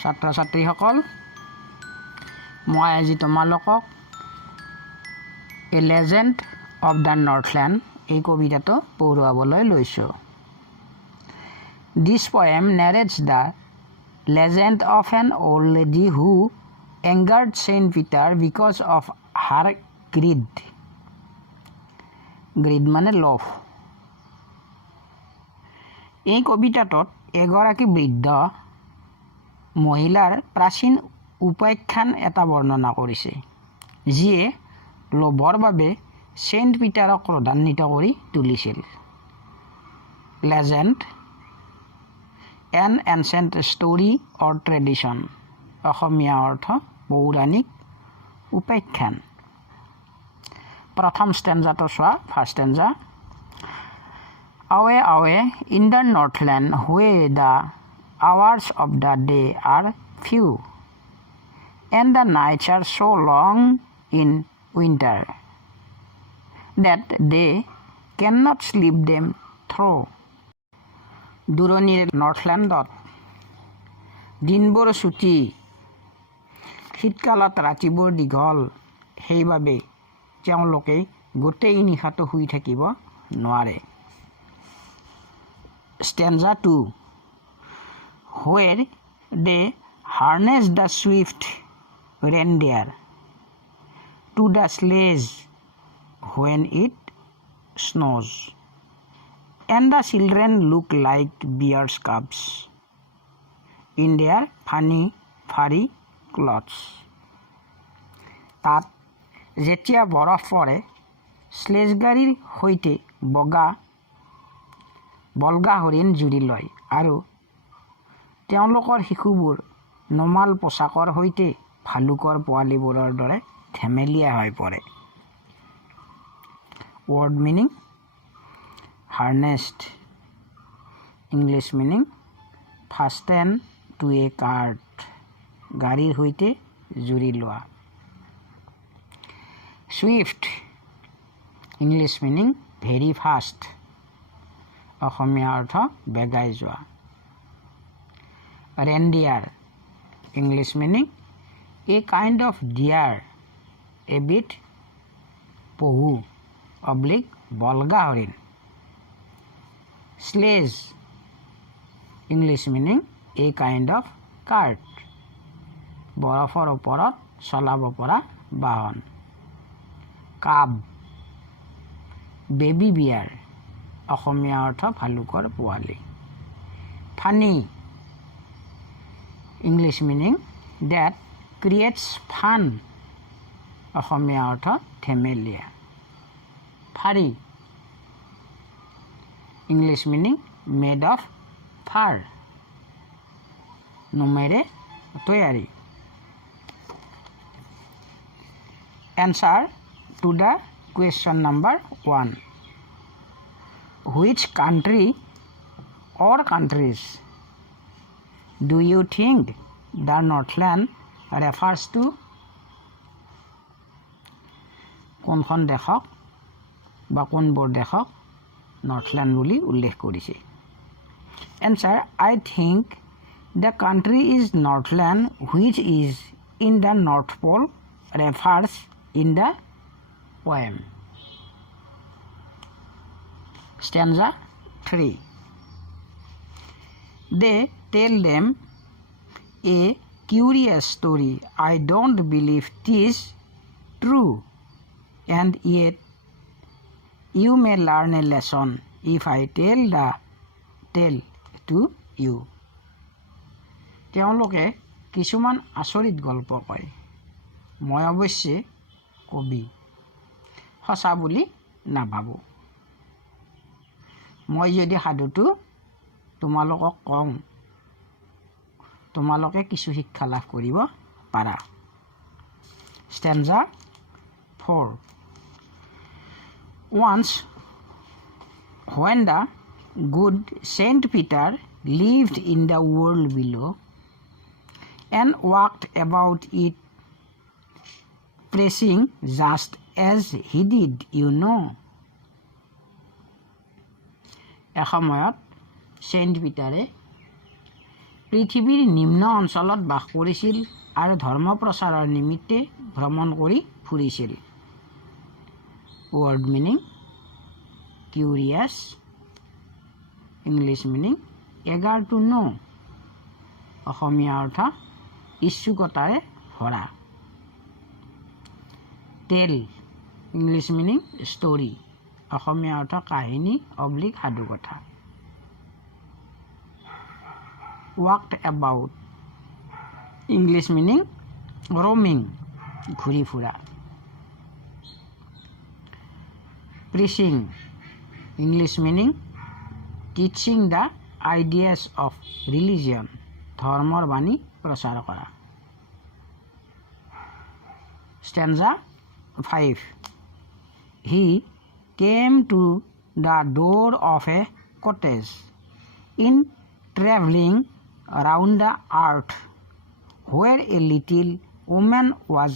ছাত্ৰ ছাত্ৰীসকল মই আজি তোমালোকক এ লেজেণ্ড অফ দ্য নৰ্থলেণ্ড এই কবিতাটো পঢ়ুৱাবলৈ লৈছোঁ This poem narrates the legend of an old lady who angered Saint Peter because of her greed. Greed মানে লোভ এই কবিতাটোত এগৰাকী বৃদ্ধ মহিলাৰ প্ৰাচীন উপাখ্যান এটা বৰ্ণনা কৰিছে যিয়ে লোভৰ বাবে সেন্ট পিটাৰক ক্ৰোধান্বিত কৰি তুলিছিল legend an ancient story or tradition অসমীয়া অৰ্থ পৌৰাণিক উপাখ্যান প্ৰথম ষ্টেঞ্জাটো চোৱা first stanza away in the northland where the hours of the day are few and the nights are so long in winter that they cannot sleep them through দূৰণিৰ নৰ্থলেণ্ডত দিনবোৰ ছুটি শীতকালত ৰাতিবোৰ দীঘল সেইবাবে তেওঁলোকে গোটেই নিশাটো শুই থাকিব নোৱাৰে stanza 2 where they harness the swift reindeer to the sledge when it snows and the children look like bear's cubs in their funny furry clothes তাত যেতিয়া বৰফ পৰে স্লেজ গাড়ীৰ সৈতে বলগা হৰিণ জুৰি লয় আৰু তেওঁলোকৰ শিশুবোৰ নমাল পোছাকৰ সৈতে ভালুকৰ পোৱালিবোৰৰ দৰে ধেমেলীয়া হৈ পৰে word meaning harnessed English meaning fasten to a cart গাড়ীৰ সৈতে জুৰি লোৱা swift English meaning very fast অসমীয়া অৰ্থ বেগাই যোৱা reindeer English meaning a kind of deer a bit পহু বলগা হৰিণ sledge English meaning a kind of cart বৰফৰ ওপৰত চলাব পৰা বাহন cub baby bear অসমীয়া অৰ্থ ভালুকৰ পোৱালি funny English meaning that creates fun অসমীয়া অৰ্থ ধেমেলীয়া furry English meaning made of fur নোমেৰে তৈয়াৰী answer to the question number 1 which country or countries do you think the Northland refers to কোনখন দেশক বা কোনবোৰ দেশক নৰ্থলেণ্ড বুলি উল্লেখ কৰিছে answer I think the country is Northland which is in the North Pole refers in the poem stanza 3 they tell them a curious story I don't believe it is true and yet you may learn a lesson if I tell to you তেওঁলোকে কিছুমান আচৰিত গল্প কয় মই অৱশ্যে কবি সঁচা বুলি নাভাবো মই যদি সাধুটো তোমালোকক কওঁ তোমালোকে কিছু শিক্ষা লাভ কৰিব পাৰা stanza 4 Once when the good Saint Peter lived in the world below and walked about it pressing just as he did এসময়ত সেন্ট পিটাৰে পৃথিৱীৰ নিম্ন অঞ্চলত বাস কৰিছিল আৰু ধৰ্ম প্ৰচাৰৰ নিমিত্তে ভ্ৰমণ কৰি ফুৰিছিল word meaning curious English meaning eager to know অসমীয়া অৰ্থ ইচ্ছুকতাৰে ভৰা টেল ইংলিছ মিনিং ষ্টৰী অসমীয়া অৰ্থ কাহিনী অব্লিক সাধু কথা walked about English meaning roaming ঘুৰি ফুৰা preaching English meaning teaching the ideas of religion ধৰ্মৰ বাণী প্ৰচাৰ কৰা stanza 5 he came to the door of a cottage in traveling around the earth where a little woman was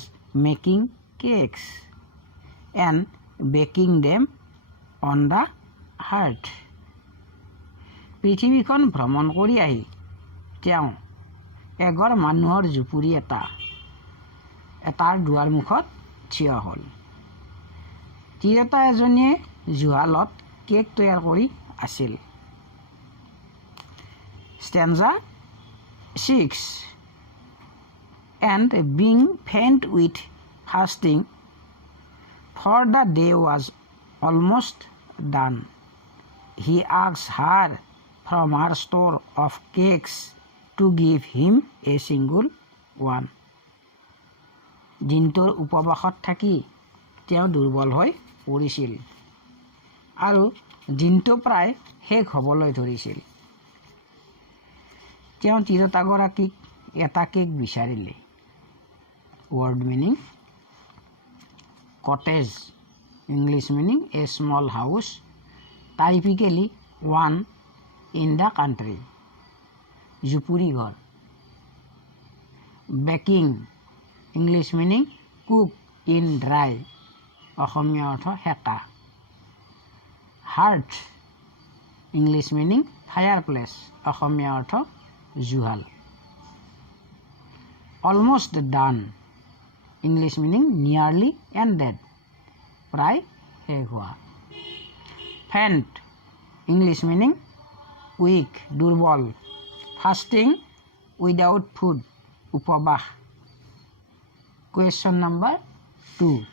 making cakes and baking them on the hearth পৃথিৱীখন ভ্ৰমণ কৰি আহি তেওঁ এঘৰ মানুহৰ জুপুৰি এটাৰ দুৱাৰমুখত থিয় হ'ল তিৰোতা এজনীয়ে জুহালত কেক তৈয়াৰ কৰি আছিল stanza 6 and being faint with fasting for the day was almost done he asked her from her store of cakes to give him a single one দিনটোৰ উপবাসত থাকি তেওঁ দুৰ্বল হৈ পৰিছিল আৰু দিনটো প্ৰায় শেষ হ'বলৈ ধৰিছিল তেওঁ তিৰোতাগৰাকীক এটা কেক বিচাৰিলে word meaning cottage English meaning a small house typically one in the country জুপুৰি ঘৰ baking English meaning cook in dry অসমীয়া অৰ্থ সেকা hearth English meaning fireplace অসমীয়া অৰ্থ জুহাল almost done English meaning nearly ended প্ৰায় শেষ হোৱা ফেণ্ট ইংলিছ মিনিং উইক দুৰ্বল ফাষ্টিং উইদাউট ফুড উপবাস Question number 2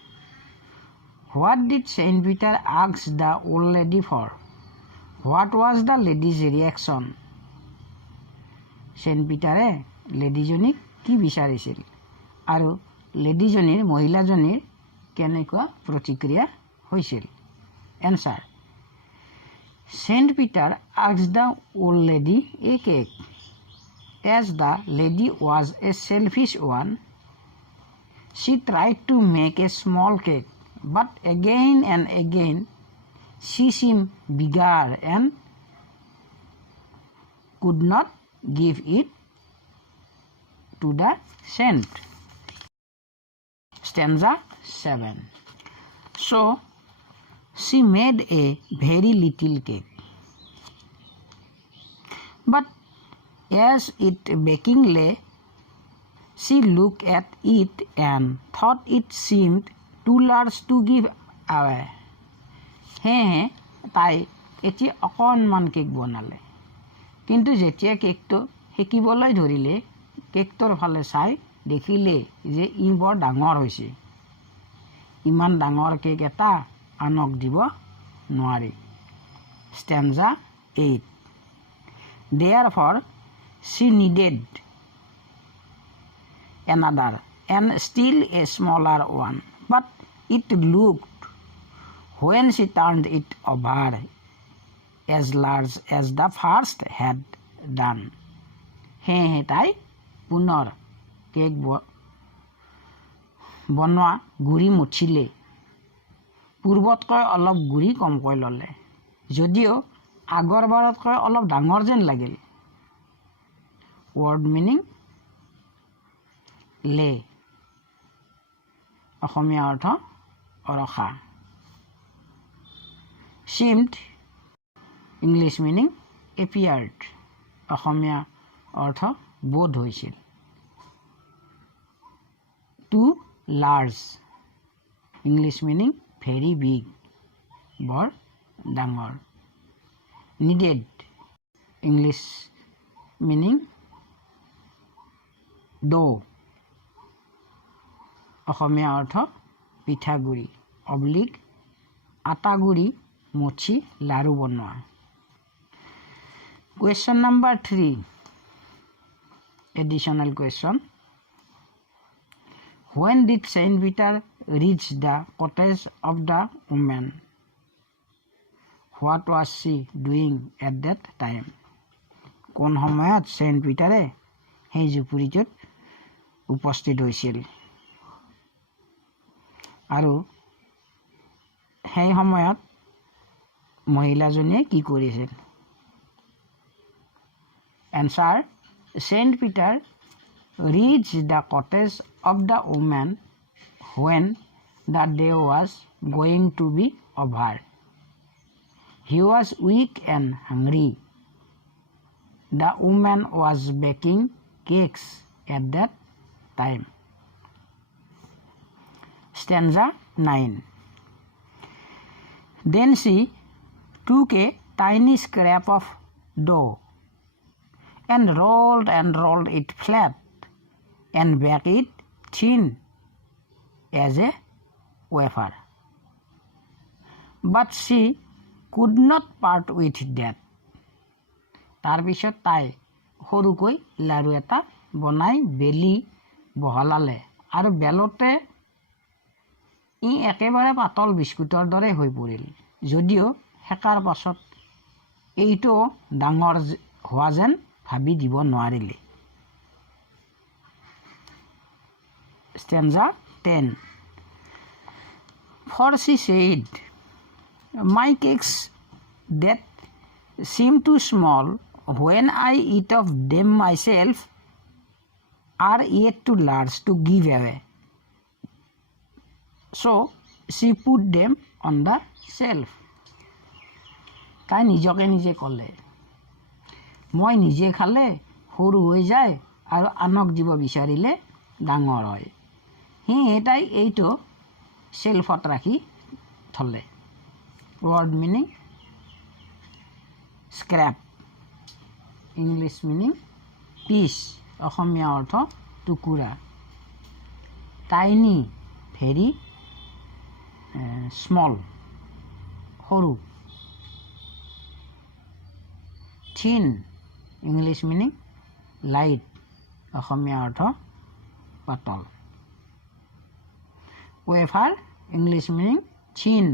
What did Saint Peter ask the old lady for? What was the lady's reaction? Saint Peter লেডিজনীক কি বিচাৰিছিল আৰু লেডিজনীৰ মহিলাজনীৰ কেনেকুৱা প্ৰতিক্ৰিয়া হৈছিল Answer Saint Peter asked the old lady a cake. As the lady was a selfish one, she tried to make a small cake, but again and again she seemed bigger and could not give it to the saint. Stanza 7 So she made a very little cake, but as it baking lay, she looked at it and thought it seemed too large to give away. সেয়েহে তাই এটি অকণমান cake বনালে কিন্তু যেতিয়া কেকটো সেকিবলৈ ধৰিলে কেকটোৰ ফালে চাই দেখিলে যে ই বৰ ডাঙৰ হৈছে ইমান ডাঙৰ কেক এটা আনক দিব নোৱাৰি stanza 8 Therefore she needed another and still a smaller one, but it looked when she turned it over as large as the first had done. সেয়েহে তাই পুনৰ কেক বনোৱা গুৰি মুঠিলে পূৰ্বতকৈ অলপ গুৰি কমকৈ ল'লে যদিও আগৰবাৰতকৈ অলপ ডাঙৰ যেন লাগিল ৱৰ্ড মিনিং লে অসমীয়া অৰ্থ অৰখা seemed English meaning appeared অসমীয়া অৰ্থ বোধ হৈছিল to large English meaning very big বৰ ডাঙৰ নিডেড ইংলিছ মিনিং ডো অসমীয়া অৰ্থ পিঠাগুড়ি অব্লিক আটাগুড়ি মুঠি লাড়ু বনোৱা Question number 3 additional question When did Saint Peter reach the cottage of the woman? What was she doing at that time? কোন সময়ত Saint পিটাৰে সেই জুপুৰিটোত উপস্থিত হৈছিল আৰু সেই সময়ত মহিলাজনীয়ে কি কৰিছিল Answer Saint Peter reached the cottage of the woman when the day was going to be over. He was weak and hungry. The woman was baking cakes at that time. Stanza 9 Then she took a tiny scrap of dough and rolled it flat and baked it thin as a wafer. But she could not part with that. তাৰপিছত তাই সৰুকৈ লাড়ু এটা বনাই বেলি বহলালে আৰু বেলতে ই একেবাৰে পাতল বিস্কুটৰ দৰে হৈ পৰিল যদিও হেকাৰ পাছত এইটো ডাঙৰ হোৱা যেন ভাবি দিব নোৱাৰিলে Stanza 10 For she said, My cakes that seem too small when I eat of them myself are yet too large to give away. So she put them on the shelf. তাই নিজকে নিজে ক'লে মই নিজে খালে সৰু হৈ যায় আৰু আনক দিব বিচাৰিলে ডাঙৰ হয় সেয়ে তাই এইটো শেলফত ৰাখি থলে word meaning scrap English meaning piece অসমীয়া অৰ্থ টুকুৰা tiny very small সৰু thin English meaning light অসমীয়া অৰ্থ পাতল wafer English meaning thin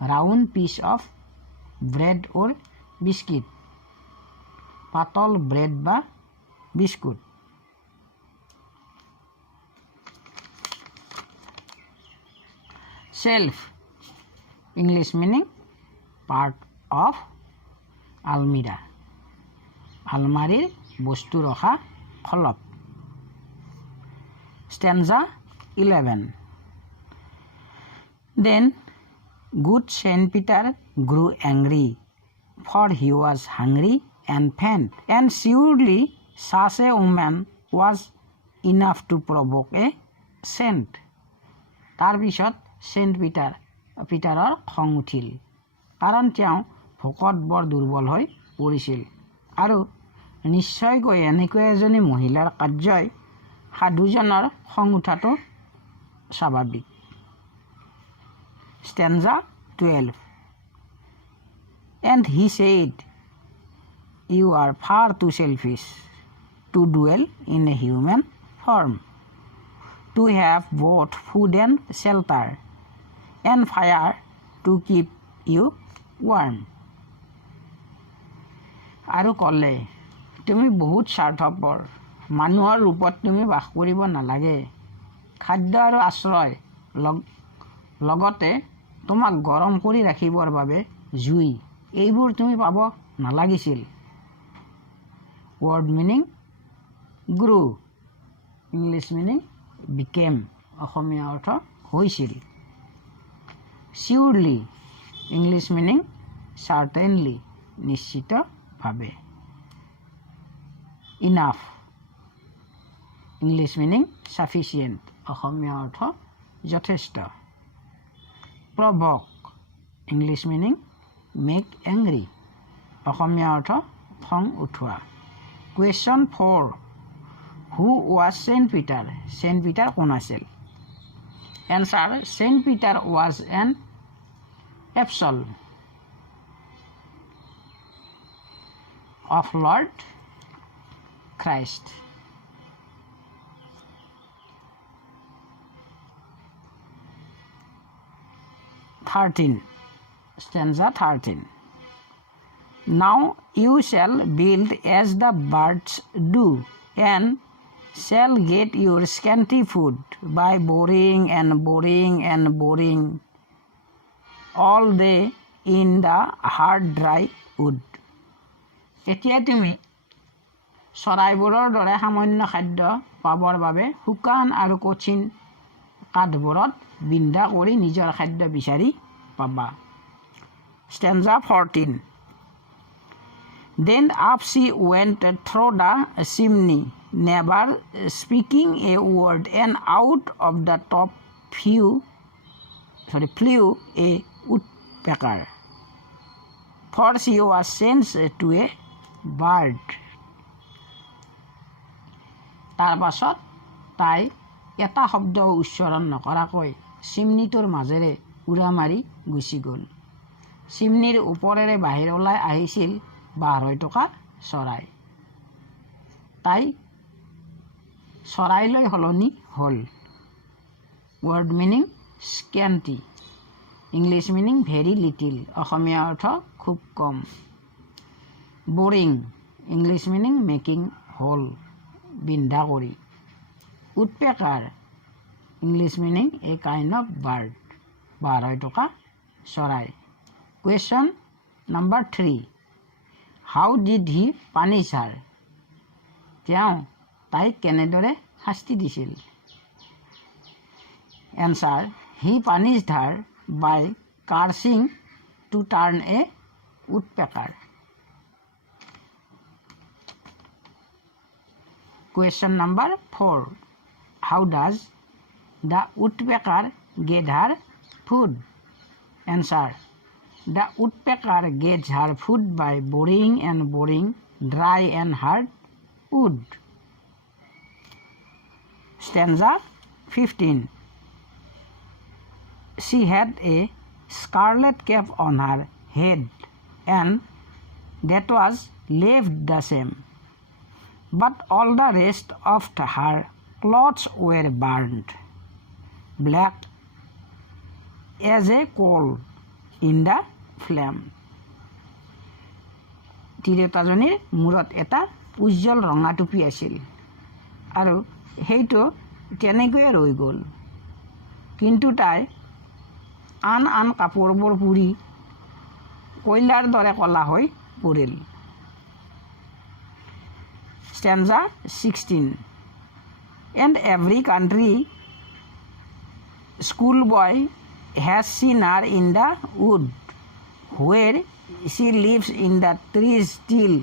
round piece of bread or biscuit পাতল bread বা biscuit shelf English meaning part of almirah আলমাৰীৰ বস্তু ৰখা খলপ Stanza 11 Then good Saint Peter grew angry for he was hungry and faint and surely such a woman was enough to provoke a saint তাৰ পিছত Saint পিটাৰৰ খং উঠিল কাৰণ তেওঁ ভোকত বৰ দুৰ্বল হৈ পৰিছিল আৰু নিশ্চয়কৈ এনেকৈ এজনী মহিলাৰ কাৰ্যই সাধুজনৰ খং উঠাটো স্বাভাৱিক Stanza 12 And he said, You are far too selfish to dwell in a human form, to have both food and shelter, and fire to keep you warm. আৰু ক'লে তুমি বহুত স্বাৰ্থপৰ মানুহৰ ৰূপত তুমি বাস কৰিব নালাগে খাদ্য আৰু আশ্ৰয় লগতে তোমাক গৰম কৰি ৰাখিবৰ বাবে জুই এইবোৰ তুমি পাব নালাগিছিল word meaning grew English meaning became অসমীয়া অৰ্থ হৈছিল surely English meaning certainly নিশ্চিতভাৱে enough. English meaning sufficient. অসমীয়া অৰ্থ যথেষ্ট. Provoke. English meaning make angry. অসমীয়া অৰ্থ খং উঠোৱা. Question 4. Who was Saint Peter? Saint Peter কোন আছিল? Answer. Saint Peter was an apostle of Lord Christ. Stanza 13. Now you shall build as the birds do, and shall get your scanty food by boring and boring and boring all day in the hard dry wood. এতিয়া তুমি চৰাইবোৰৰ দৰে সামান্য খাদ্য পাবৰ বাবে শুকান আৰু কঠিন কাঠবোৰত বিন্ধা কৰি নিজৰ খাদ্য বিচাৰি পাবা. Stanza 14. Then up she went through the chimney, never speaking a word, and out of the top flew a woodpecker, for she was changed to a bird. তাৰ পাছত তাই এটা শব্দ উচ্চাৰণ নকৰাকৈ চিমনিটোৰ মাজেৰে উৰা মাৰি গুচি গ'ল. চিমনিৰ ওপৰেৰে বাহিৰ ওলাই আহিছিল 12 টকা চৰাই. তাই চৰাইলৈ সলনি হ'ল. Word meaning scanty. English meaning very little. অসমীয়া অৰ্থ খুব কম. Boring. English meaning making whole. বিন্ধা কৰি. Woodpecker. English meaning a kind of bird. 12 টকা চৰাই. Question number 3. How did he punish her? তেওঁ তাইক কেনেদৰে শাস্তি দিছিল? Answer. He punished her by cursing to turn a woodpecker. Question number 4. How does the woodpecker get her food? Answer. The woodpecker gets her food by boring and boring dry and hard wood. Stanza 15. She had a scarlet cap on her head, and that was left the same. But all the rest of her clothes were burned, black as a coal in the flame. তিৰোতাজনীৰ মূৰত এটা উজ্জ্বল ৰঙা টুপি আছিল আৰু সেইটো তেনেকৈয়ে ৰৈ গ'ল. কিন্তু তাই আন আন কাপোৰবোৰ পুৰি কয়লাৰ দৰে কলা হৈ পৰিল. Stanza 16. And every country schoolboy has seen her in the wood, where she lives in the trees till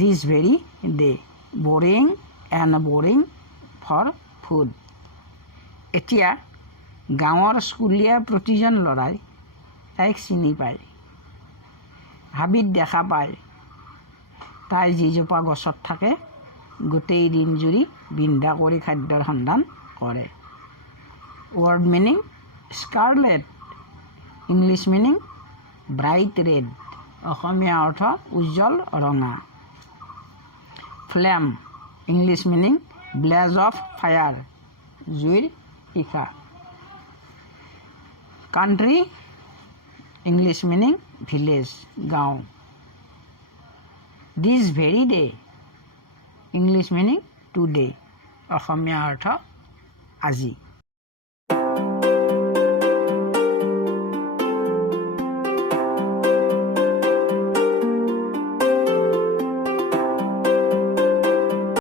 this very day, boring and boring for food. এতিয়া গাঁৱৰ স্কুলীয়া প্ৰতিজন ল'ৰাই তাইক চিনি পায়. হাবিত দেখা পায় তাই যিজোপা গছত থাকে গোটেই দিন জুৰি বিন্ধা কৰি খাদ্যৰ সন্ধান কৰে. Word meaning scarlet. English meaning bright red. অসমীয়া অৰ্থ উজ্জ্বল ৰঙা. Flame. English meaning blaze of fire. জুইৰ শিখা. Country. English meaning village. গাঁও. This very day. English meaning today. অসমীয়া অৰ্থ আজি.